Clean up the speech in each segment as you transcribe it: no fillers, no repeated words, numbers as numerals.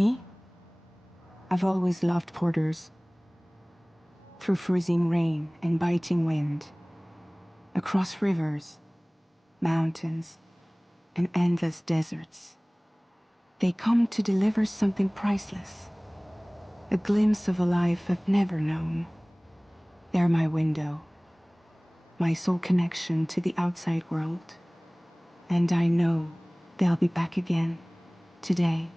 Me? I've always loved porters. Through freezing rain and biting wind, across rivers, mountains, and endless deserts. They come to deliver something priceless, a glimpse of a life I've never known. They're my window, my sole connection to the outside world. And I know they'll be back again today.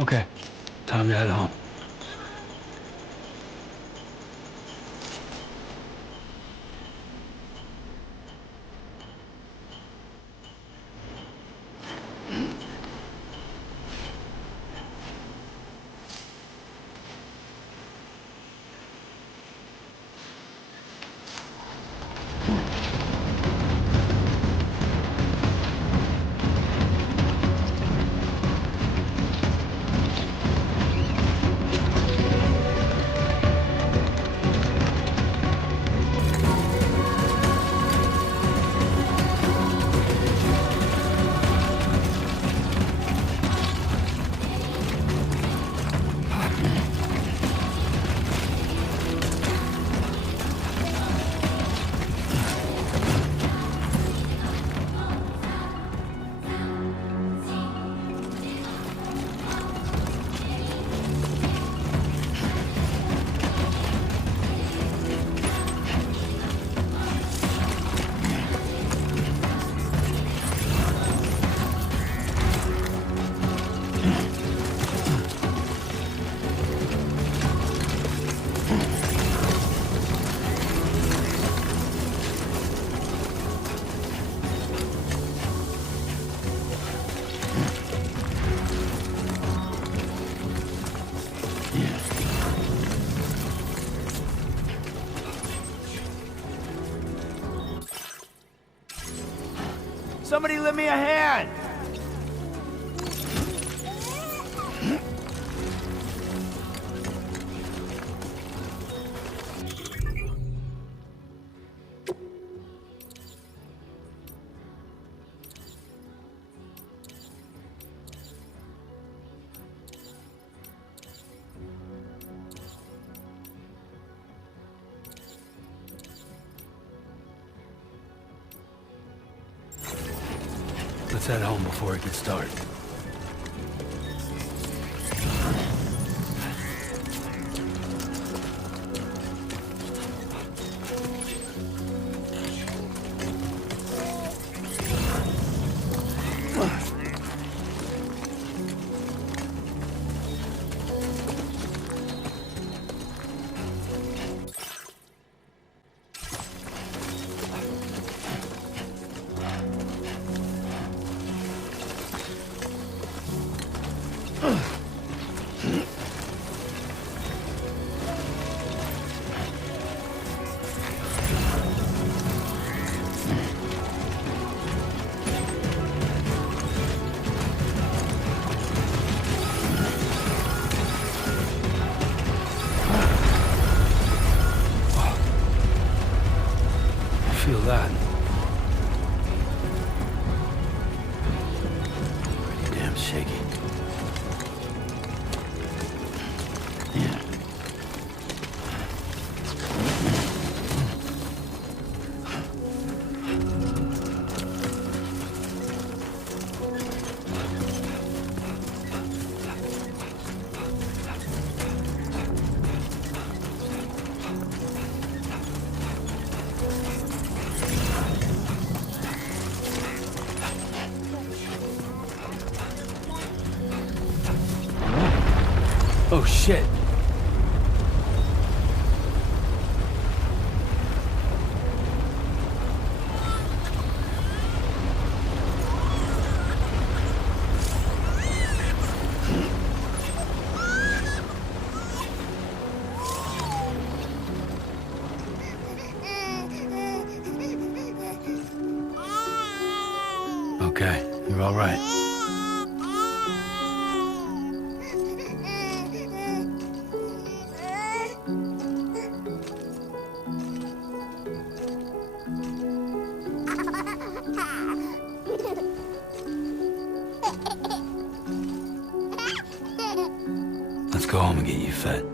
Okay, time to head home. Somebody lend me a hand! Let's head home before it gets dark. Feel that? Pretty damn shaky. Yeah. Oh shit. Okay, you're all right. Let's go home and get you fed.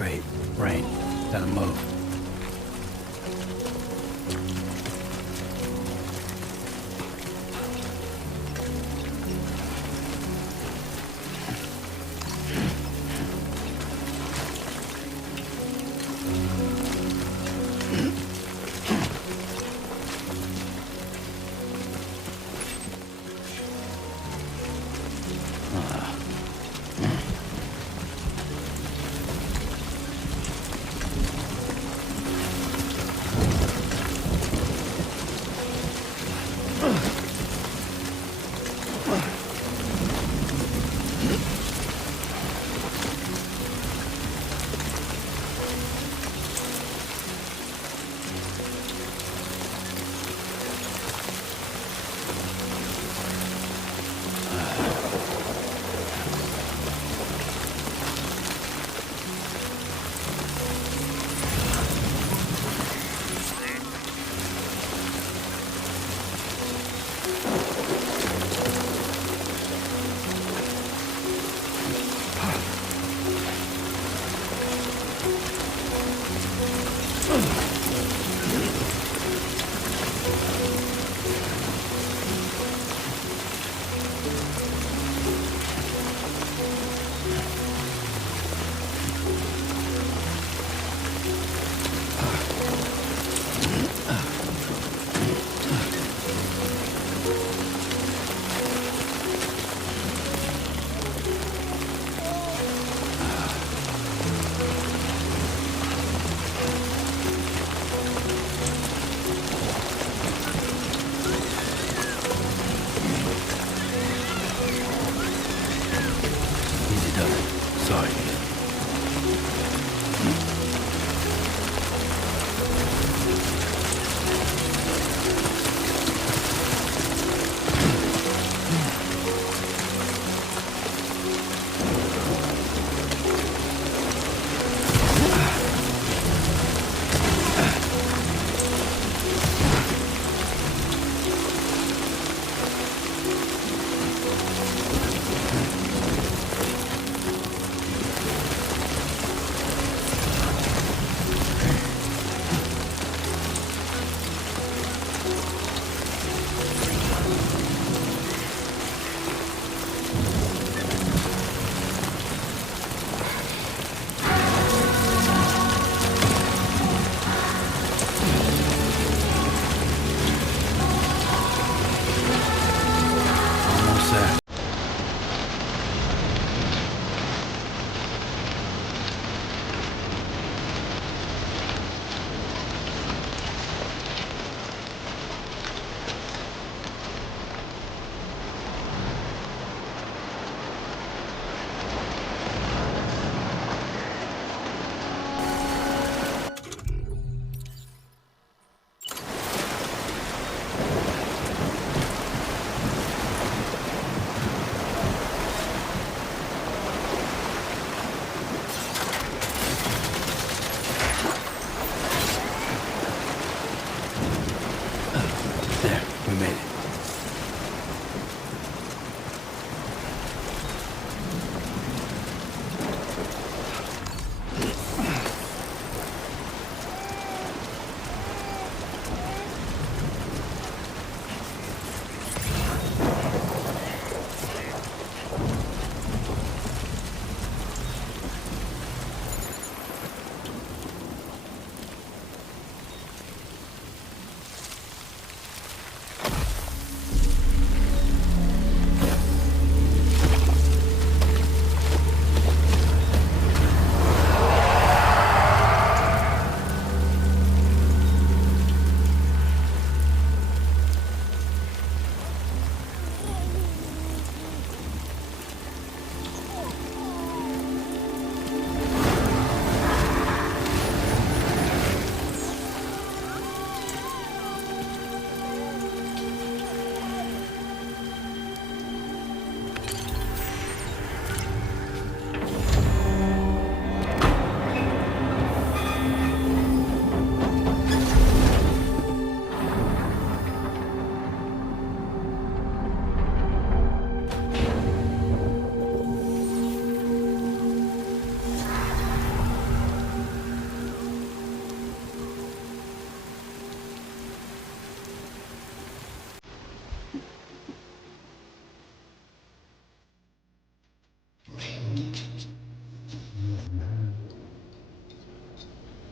Great. Rain. Gotta move.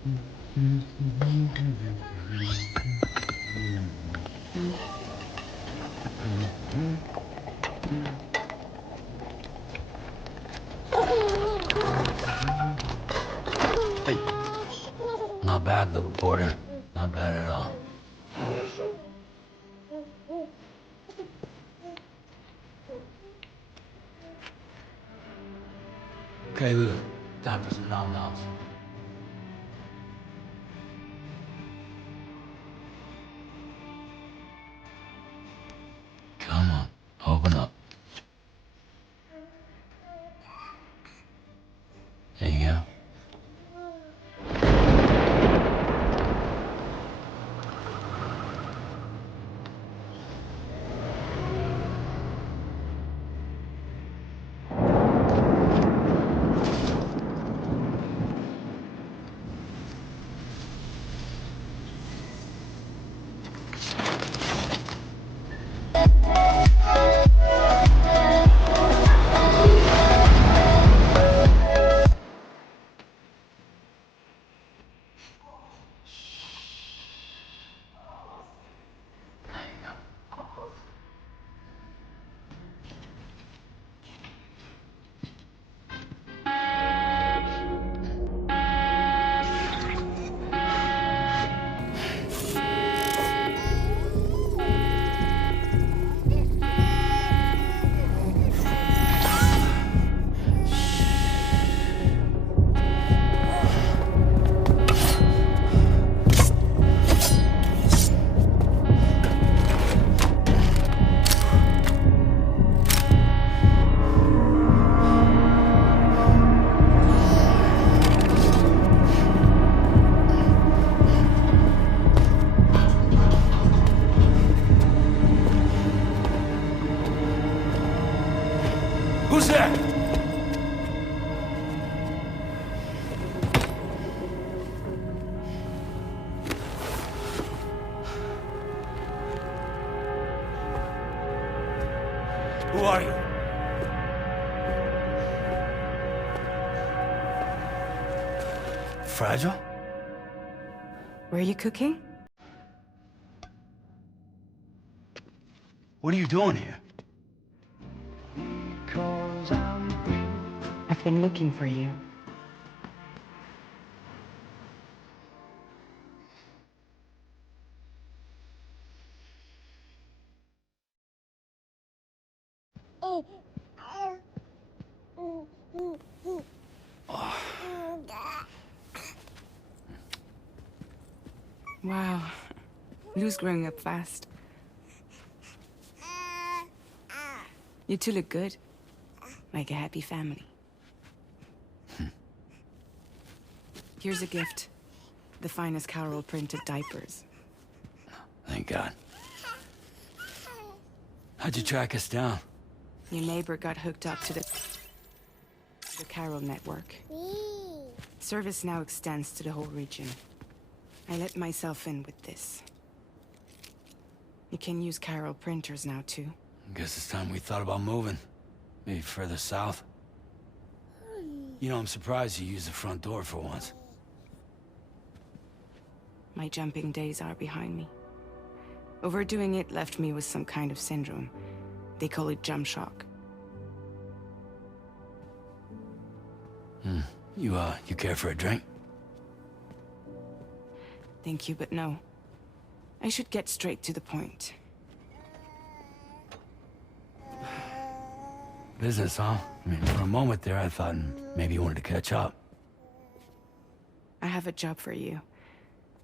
Hey. Not bad, little porter. Not bad at all. Okay, Lou. Time for some nom-noms. Come on, open up. There you go. Who's there? Who are you? Fragile? Were you cooking? What are you doing here? I've been looking for you. Wow. Lou's growing up fast. You two look good. Like a happy family. Here's a gift. The finest Carol printed diapers. Thank God. How'd you track us down? Your neighbor got hooked up to the Carol network. Service now extends to the whole region. I let myself in with this. You can use Carol printers now too. Guess it's time we thought about moving. Maybe further south. You know, I'm surprised you used the front door for once. My jumping days are behind me. Overdoing it left me with some kind of syndrome. They call it jump shock. You care for a drink? Thank you, but no. I should get straight to the point. Business, huh? I mean, for a moment there, I thought maybe you wanted to catch up. I have a job for you.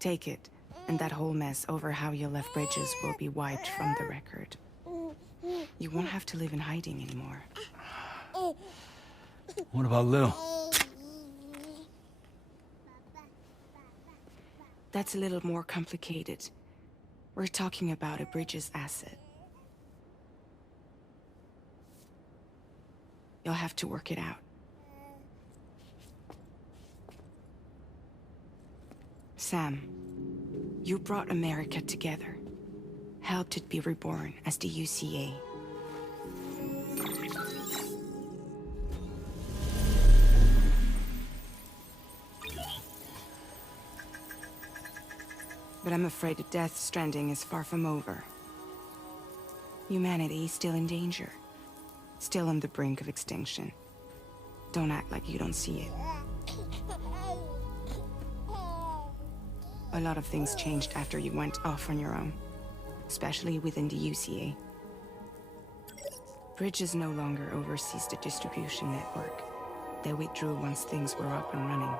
Take it, and that whole mess over how you left Bridges will be wiped from the record. You won't have to live in hiding anymore. What about Lou? That's a little more complicated. We're talking about a Bridges asset. You'll have to work it out. Sam, you brought America together. Helped it be reborn as the UCA. But I'm afraid that Death Stranding is far from over. Humanity is still in danger. Still on the brink of extinction. Don't act like you don't see it. A lot of things changed after you went off on your own. Especially within the UCA. Bridges no longer oversees the distribution network. They withdrew once things were up and running.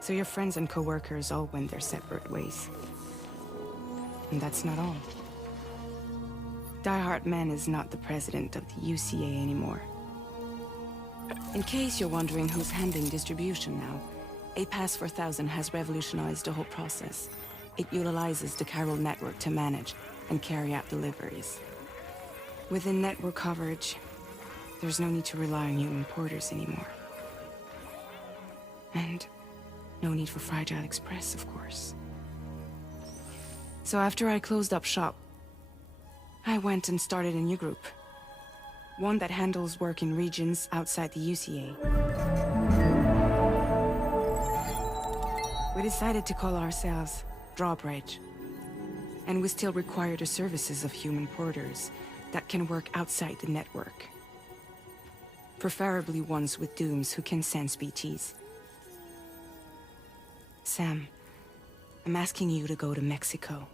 So your friends and co-workers all went their separate ways. And that's not all. Die Hard Man is not the president of the UCA anymore. In case you're wondering who's handling distribution now, A Pass 4000 has revolutionized the whole process. It utilizes the chiral network to manage and carry out deliveries. Within network coverage, there's no need to rely on human porters anymore. And no need for Fragile Express, of course. So after I closed up shop, I went and started a new group. One that handles work in regions outside the UCA. We decided to call ourselves Drawbridge. And we still require the services of human porters that can work outside the network. Preferably ones with dooms who can sense BTs. Sam, I'm asking you to go to Mexico.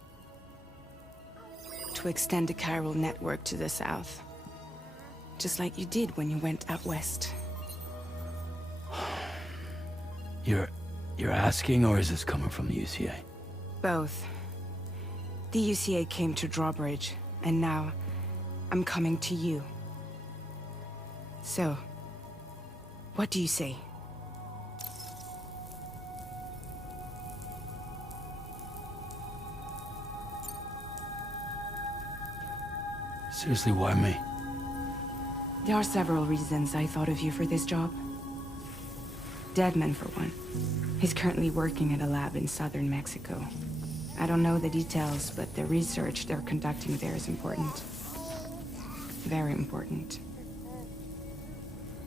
To extend the chiral network to the south. Just like you did when you went out west. You're asking, or is this coming from the UCA? Both. The UCA came to Drawbridge, and now I'm coming to you. So, what do you say? Seriously, why me? There are several reasons I thought of you for this job. Deadman, for one. He's currently working at a lab in southern Mexico. I don't know the details, but the research they're conducting there is important. Very important.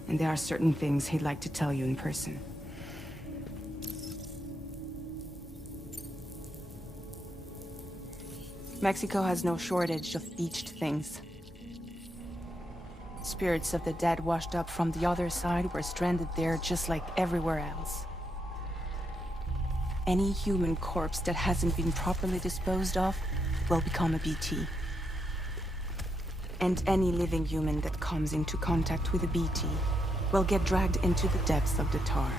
And there are certain things he'd like to tell you in person. Mexico has no shortage of beached things. Spirits of the dead washed up from the other side were stranded there just like everywhere else. Any human corpse that hasn't been properly disposed of will become a BT. And any living human that comes into contact with a BT will get dragged into the depths of the tar.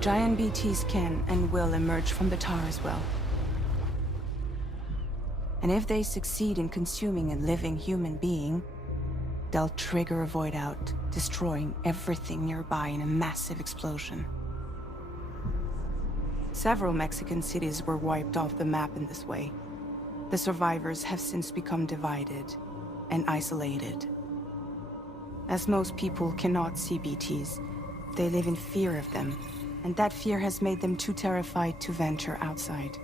Giant BTs can and will emerge from the tar as well. And if they succeed in consuming a living human being, they'll trigger a void out, destroying everything nearby in a massive explosion. Several Mexican cities were wiped off the map in this way. The survivors have since become divided and isolated. As most people cannot see BTs, they live in fear of them, and that fear has made them too terrified to venture outside.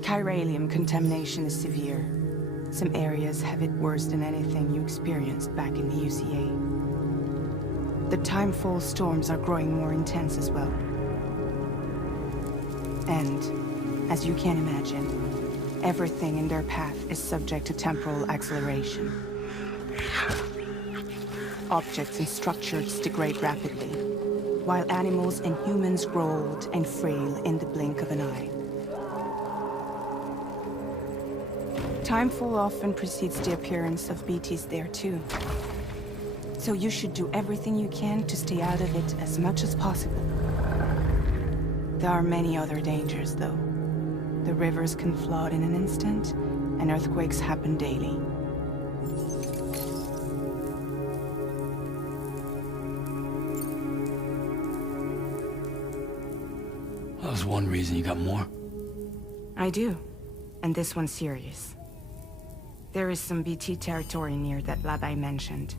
Chiralium contamination is severe. Some areas have it worse than anything you experienced back in the UCA. The timefall storms are growing more intense as well. And, as you can imagine, everything in their path is subject to temporal acceleration. Objects and structures degrade rapidly, while animals and humans grow old and frail in the blink of an eye. Timefall often precedes the appearance of BTs there too. So you should do everything you can to stay out of it as much as possible. There are many other dangers though. The rivers can flood in an instant, and earthquakes happen daily. That was one reason. You got more? I do, and this one's serious. There is some BT territory near that lab I mentioned.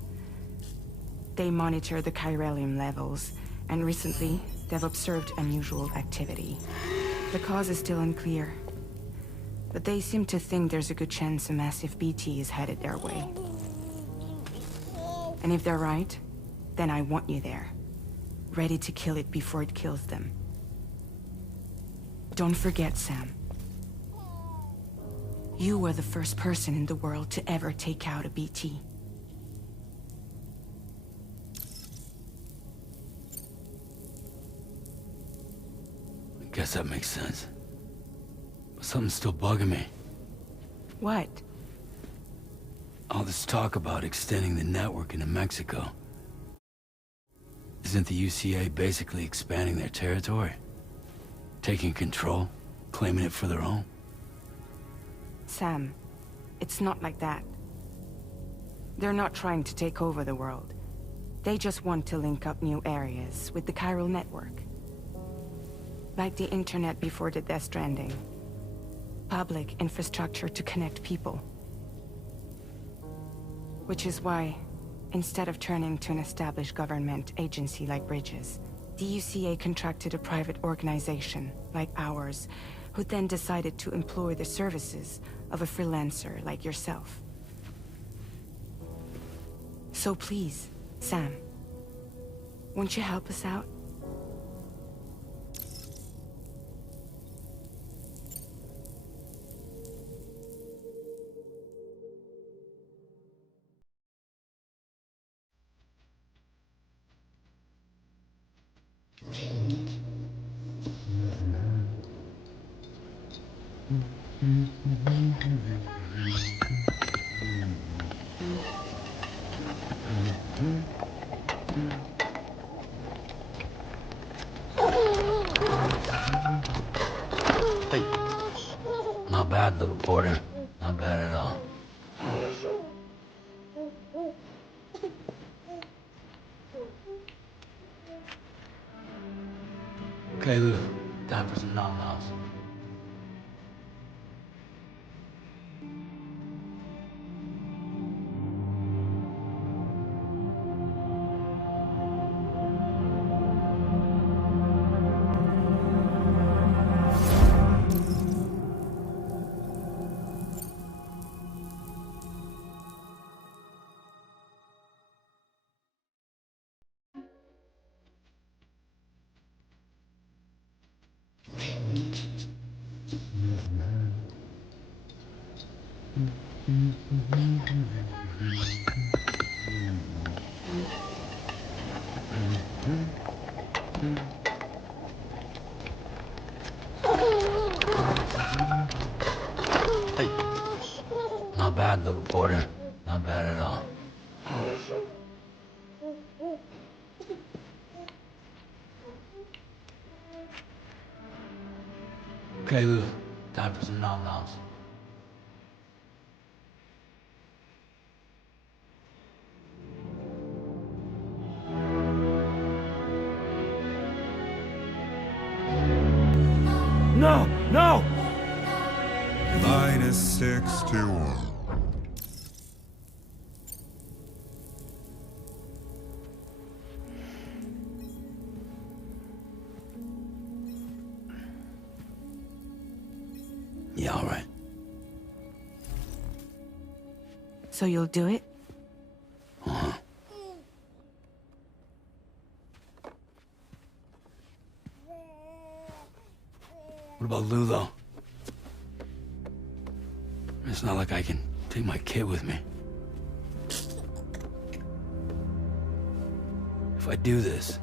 They monitor the chiralium levels, and recently, they've observed unusual activity. The cause is still unclear, but they seem to think there's a good chance a massive BT is headed their way. And if they're right, then I want you there. Ready to kill it before it kills them. Don't forget, Sam. You were the first person in the world to ever take out a BT. I guess that makes sense. But something's still bugging me. What? All this talk about extending the network into Mexico. Isn't the UCA basically expanding their territory? Taking control, claiming it for their own? Sam, it's not like that. They're not trying to take over the world. They just want to link up new areas with the chiral network. Like the internet before the Death Stranding. Public infrastructure to connect people. Which is why, instead of turning to an established government agency like Bridges, the UCA contracted a private organization, like ours, who then decided to employ the services of a freelancer like yourself. So please, Sam, won't you help us out? Hey. Not bad, little porter. Not bad at all. Okay, Lou. Time for some nom-noms. Hey. Not bad, little porter. Not bad at all. Okay, Lou. Time for some nom-noms. No! No! -61. Yeah, all right. So you'll do it? Uh-huh. What about Lou, though? It's not like I can take my kid with me. If I do this,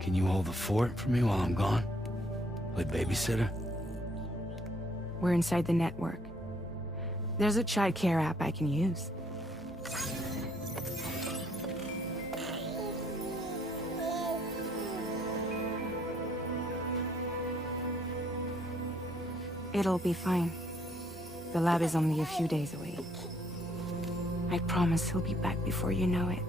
can you hold the fort for me while I'm gone? Play babysitter? We're inside the network. There's a child care app I can use. It'll be fine. The lab is only a few days away. I promise he'll be back before you know it.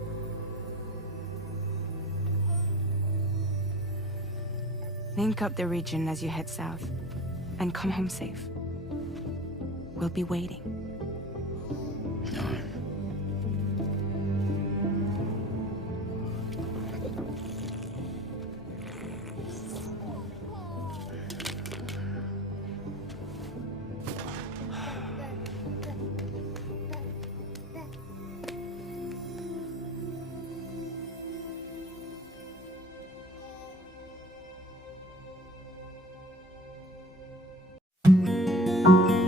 Link up the region as you head south, and come home safe. We'll be waiting. All right. Bye.